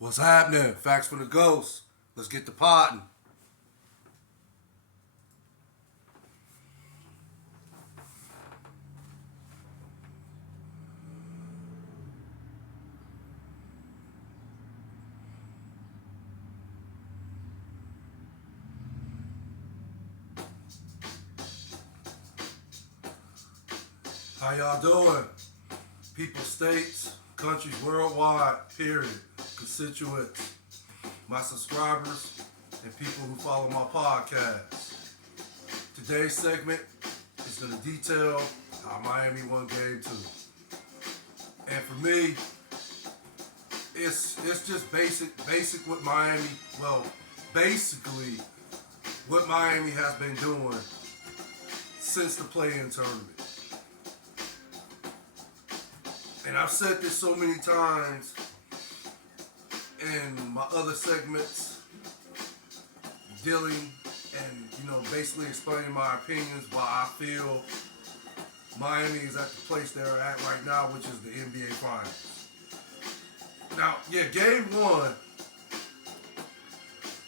What's happening? Facts from the Ghost. Let's get the potting. How y'all doing? People, states, countries worldwide, period. Constituents, my subscribers, and people who follow my podcast. Today's segment is going to detail how Miami won game two. And for me, it's just basic what Miami, well, basically what Miami has been doing since the play-in tournament. And I've said this so many times in my other segments, dealing and basically explaining my opinions why I feel Miami is at the place they're at right now, which is the NBA Finals. Now, yeah, game one,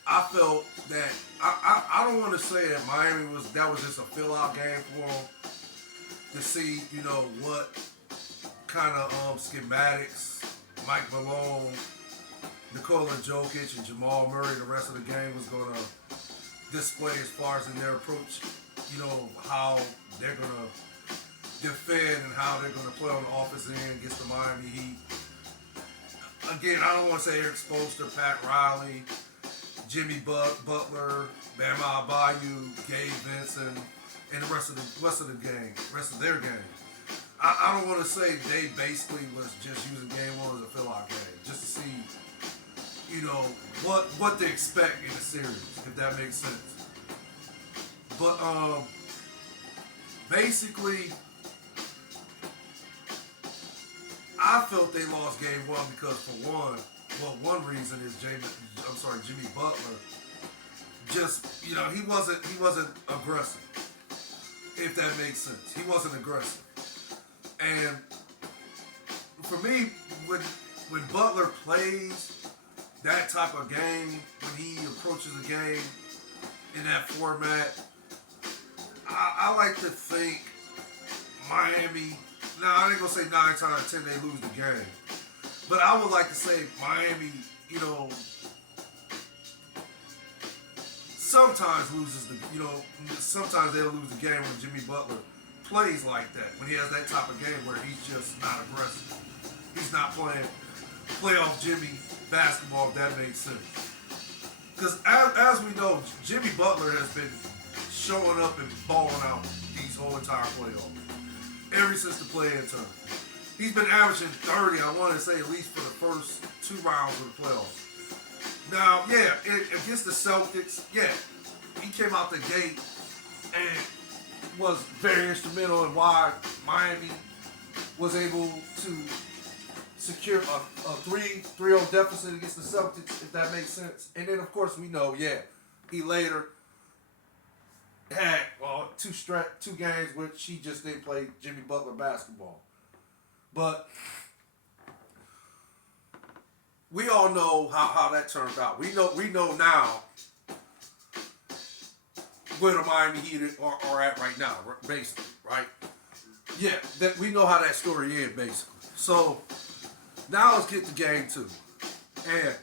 I felt that I don't want to say that Miami was just a fill-out game for them to see what kind of schematics Mike Malone, Nikola Jokic, and Jamal Murray the rest of the game was going to display as far as in their approach, how they're going to defend and how they're going to play on the offensive end against the Miami Heat. Again, I don't want to say Eric Spoelstra, Pat Riley, Jimmy Butler, Bama Abayu, Gabe Vincent, and the rest of their game. I don't want to say they basically was just using game one as a fill-out game, just to see, what to expect in the series, if that makes sense. But basically, I felt they lost game one because one reason is Jimmy Butler. Just he wasn't aggressive, if that makes sense. He wasn't aggressive. And for me, when Butler plays that type of game, when he approaches a game in that format, I like to think Miami, now I ain't going to say 9 times out of 10 they lose the game, but I would like to say Miami, sometimes loses sometimes they'll lose the game when Jimmy Butler plays like that, when he has that type of game where he's just not aggressive. He's not playing playoff Jimmy basketball, if that makes sense. Because as we know, Jimmy Butler has been showing up and balling out these whole entire playoffs. Ever since the play-in tournament. He's been averaging 30, I want to say, at least for the first 2 rounds of the playoffs. Now, yeah, against the Celtics, yeah, he came out the gate and was very instrumental in why Miami was able to secure a 3-0 deficit against the Celtics, if that makes sense. And then, of course, we know, he later had 2 games which he just didn't play Jimmy Butler basketball. But we all know how that turned out. We know now where the Miami Heat are at right now, basically, right? Yeah, that we know how that story is, basically. So now let's get to game two. And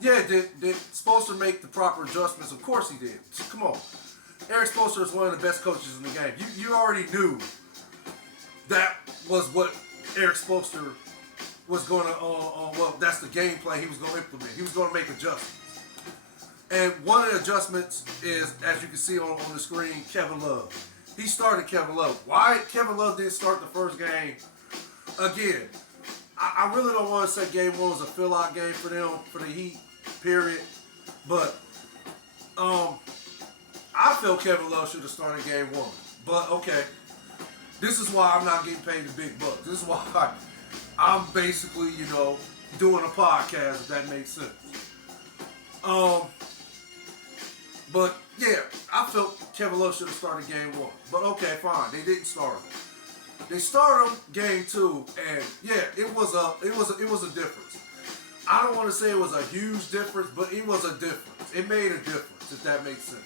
did Spoelstra make the proper adjustments? Of course he did. Come on. Eric Spoelstra is one of the best coaches in the game. You already knew that was what Eric Spoelstra was going to, that's the game plan he was going to implement. He was going to make adjustments. And one of the adjustments is, as you can see on the screen, Kevin Love. He started Kevin Love. Why Kevin Love didn't start the first game? Again, I really don't want to say game one was a fill-out game for them, for the Heat, period. But I feel Kevin Love should have started game one. But, okay, this is why I'm not getting paid the big bucks. This is why I'm basically, doing a podcast, if that makes sense. But yeah, I felt Kevin Love should have started game one. But okay, fine, they didn't start him. They started him game two, and yeah, it was a difference. I don't want to say it was a huge difference, but it was a difference. It made a difference, if that makes sense.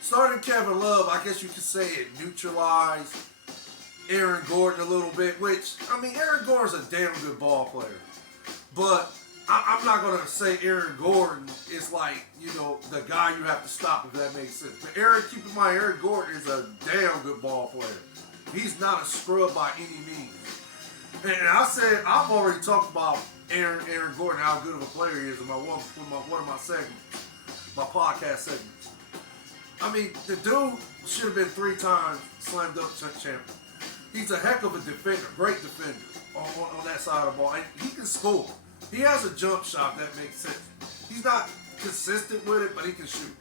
Starting Kevin Love, I guess you could say it neutralized Aaron Gordon a little bit, which, I mean, Aaron Gordon's a damn good ball player. But I'm not going to say Aaron Gordon is like, the guy you have to stop, if that makes sense. But keep in mind, Aaron Gordon is a damn good ball player. He's not a scrub by any means. And I've already talked about Aaron Gordon, how good of a player he is in one of my segments, my podcast segments. I mean, the dude should have been 3-time slam dunk champion. He's a heck of a defender, great defender on that side of the ball. And he can score. He has a jump shot that makes sense. He's not consistent with it, but he can shoot.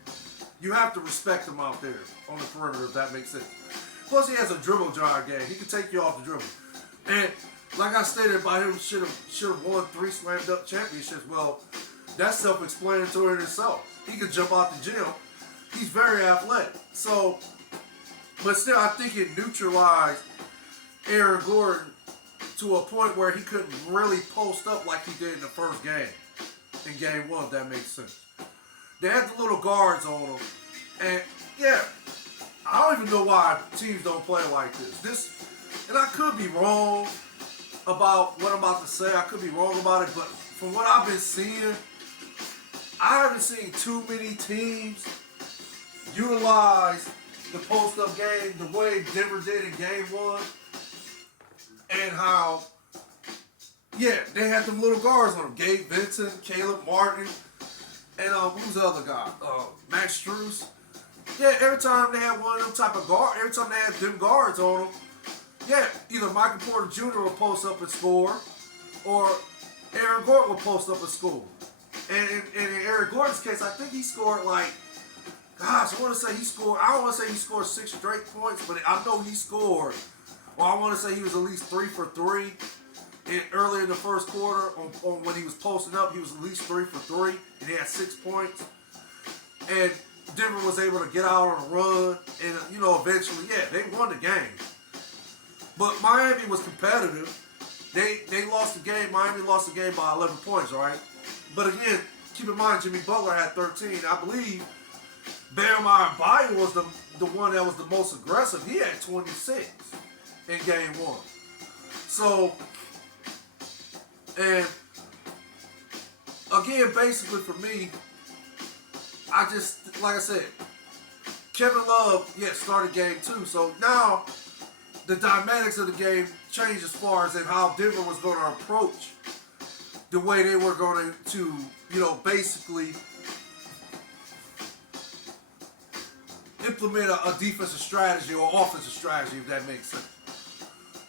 You have to respect him out there on the perimeter, if that makes sense. Plus, he has a dribble drive game. He can take you off the dribble. And like I stated about him, should have won 3 slam dunk championships. Well, that's self-explanatory in itself. He can jump out the gym. He's very athletic. So, but still, I think it neutralized Aaron Gordon to a point where he couldn't really post up like he did in the first game, in game 1, if that makes sense. They had the little guards on him, and yeah, I don't even know why teams don't play like this. And I could be wrong about what I'm about to say. I could be wrong about it, but from what I've been seeing, I haven't seen too many teams utilize the post-up game the way Denver did in game 1. And how, they had them little guards on them. Gabe Vincent, Caleb Martin, and who's the other guy? Max Strus. Yeah, every time they had one of them type of guard, every time they had them guards on them, either Michael Porter Jr. would post up and score, or Aaron Gordon would post up and score. And in Aaron Gordon's case, I think he scored I don't want to say he scored 6 straight points, but I know he scored. Well, I want to say he was at least 3 for 3 earlier in the first quarter. On when he was posting up, he was at least 3 for 3, and he had 6 points. And Denver was able to get out on a run, and eventually, they won the game. But Miami was competitive. They lost the game. Miami lost the game by 11 points, right? But again, keep in mind, Jimmy Butler had 13. I believe Bam Adebayo was the one that was the most aggressive. He had 26. In game 1. So, and again, basically for me, like I said, Kevin Love, started game 2. So now the dynamics of the game changed as far as in how Denver was going to approach the way they were going to basically implement a defensive strategy or offensive strategy, if that makes sense.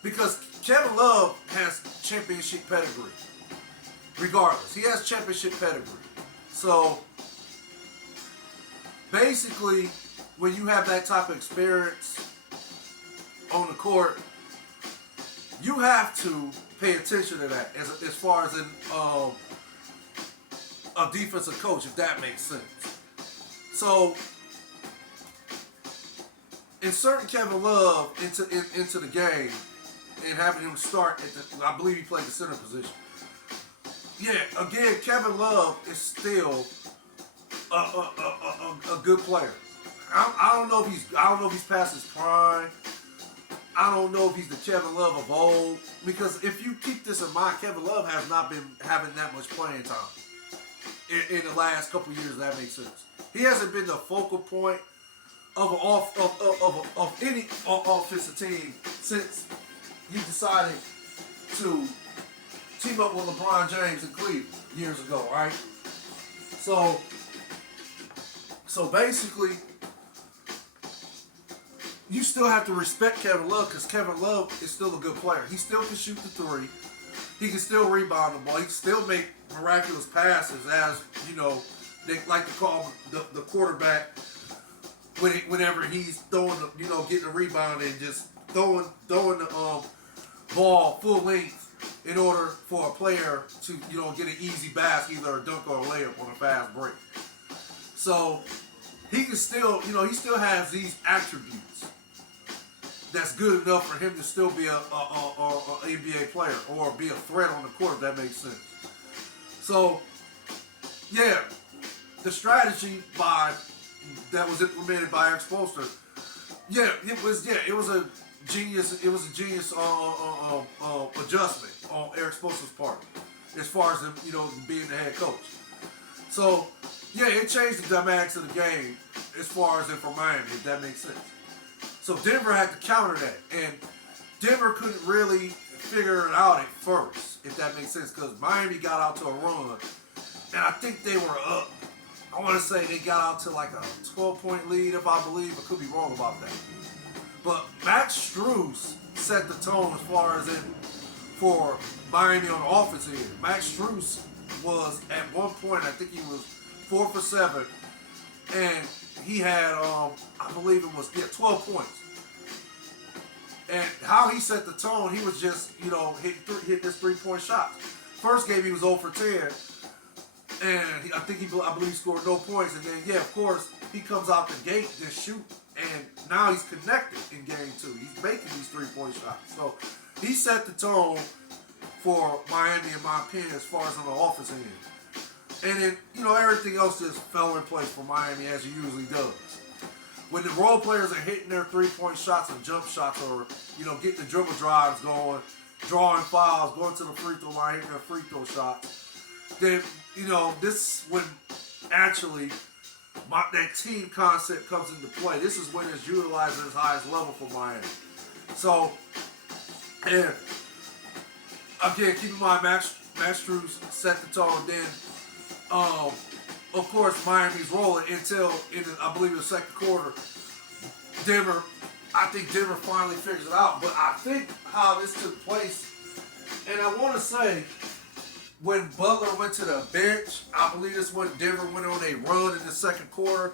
Because Kevin Love has championship pedigree. Regardless, he has championship pedigree. So, basically, when you have that type of experience on the court, you have to pay attention to that as far as in a defensive coach, if that makes sense. So, inserting Kevin Love into the game and having him start I believe he played the center position. Again, Kevin Love is still a good player. I don't know if he's past his prime. I don't know if he's the Kevin Love of old. Because if you keep this in mind, Kevin Love has not been having that much playing time in the last couple years. That makes sense. He hasn't been the focal point of any offensive team since he decided to team up with LeBron James in Cleveland years ago, right? So basically, you still have to respect Kevin Love because Kevin Love is still a good player. He still can shoot the 3. He can still rebound the ball. He can still make miraculous passes, as they like to call him the quarterback. Whenever he's throwing, getting a rebound and just throwing the ball full length in order for a player to, get an easy basket, either a dunk or a layup on a fast break. So he can still, he still has these attributes that's good enough for him to still be a NBA player or be a threat on the court, if that makes sense. So, yeah, the strategy that was implemented by Eric Spoelstra, it was a genius adjustment on Eric Spoelstra's part as far as him, being the head coach. So, yeah, it changed the dynamics of the game as far as it for Miami, if that makes sense. So Denver had to counter that, and Denver couldn't really figure it out at first, if that makes sense, because Miami got out to a run, and I think they were up. I want to say they got out to like a 12-point lead, if I believe. I could be wrong about that. But Max Strus set the tone as far as for Miami on the offensive end. Max Strus was at one point, I think he was 4 for 7, and he had, I believe it was 12 points. And how he set the tone, he was just, hitting his 3-point shots. First game he was 0 for 10, and I believe he scored no points. And then, of course, he comes out the gate just shoot, and now he's connected in game 2. He's making these 3-point shots. So he set the tone for Miami, in my opinion, as far as on the offensive end. And then, everything else just fell in place for Miami as it usually does. When the role players are hitting their 3-point shots and jump shots, or, getting the dribble drives going, drawing fouls, going to the free throw line, hitting their free throw shots, then, this when actually that team concept comes into play. This is when it's utilized at its highest level for Miami. So, and again, keep in mind, Max Strus set the tone. Then, of course, Miami's rolling until I believe the second quarter. I think Denver finally figures it out. But I think how this took place, and I want to say, when Butler went to the bench, I believe this when Denver went on a run in the second quarter,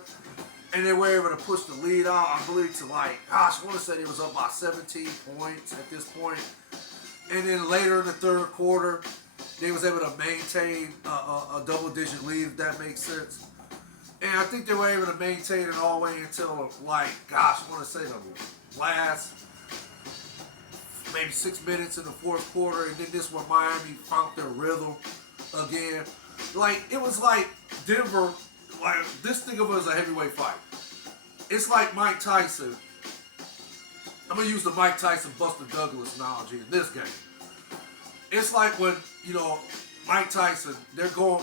and they were able to push the lead out, I believe, to I want to say it was up by 17 points at this point. And then later in the third quarter, they was able to maintain a double-digit lead, if that makes sense. And I think they were able to maintain it all the way until, I want to say the last maybe 6 minutes in the fourth quarter. And then this when Miami found their rhythm again. It was like Denver, this thing of it as a heavyweight fight. It's like Mike Tyson. I'm going to use the Mike Tyson Buster Douglas analogy in this game. It's like when, Mike Tyson, they're going,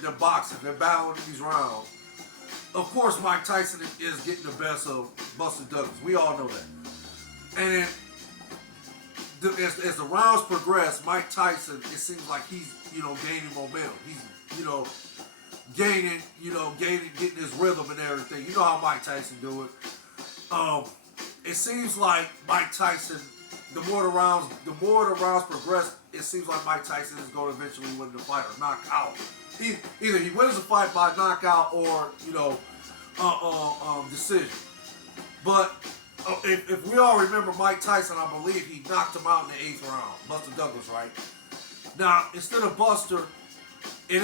they're boxing, they're battling in these rounds. Of course, Mike Tyson is getting the best of Buster Douglas. We all know that. And as the rounds progress, Mike Tyson, it seems like he's, gaining momentum. He's, getting his rhythm and everything. You know how Mike Tyson do it. It seems like Mike Tyson, the more the rounds progress, it seems like Mike Tyson is going to eventually win the fight or knock out. Either he wins the fight by knockout or decision. But if we all remember Mike Tyson, I believe he knocked him out in the 8th round. Buster Douglas, right? Now instead of Buster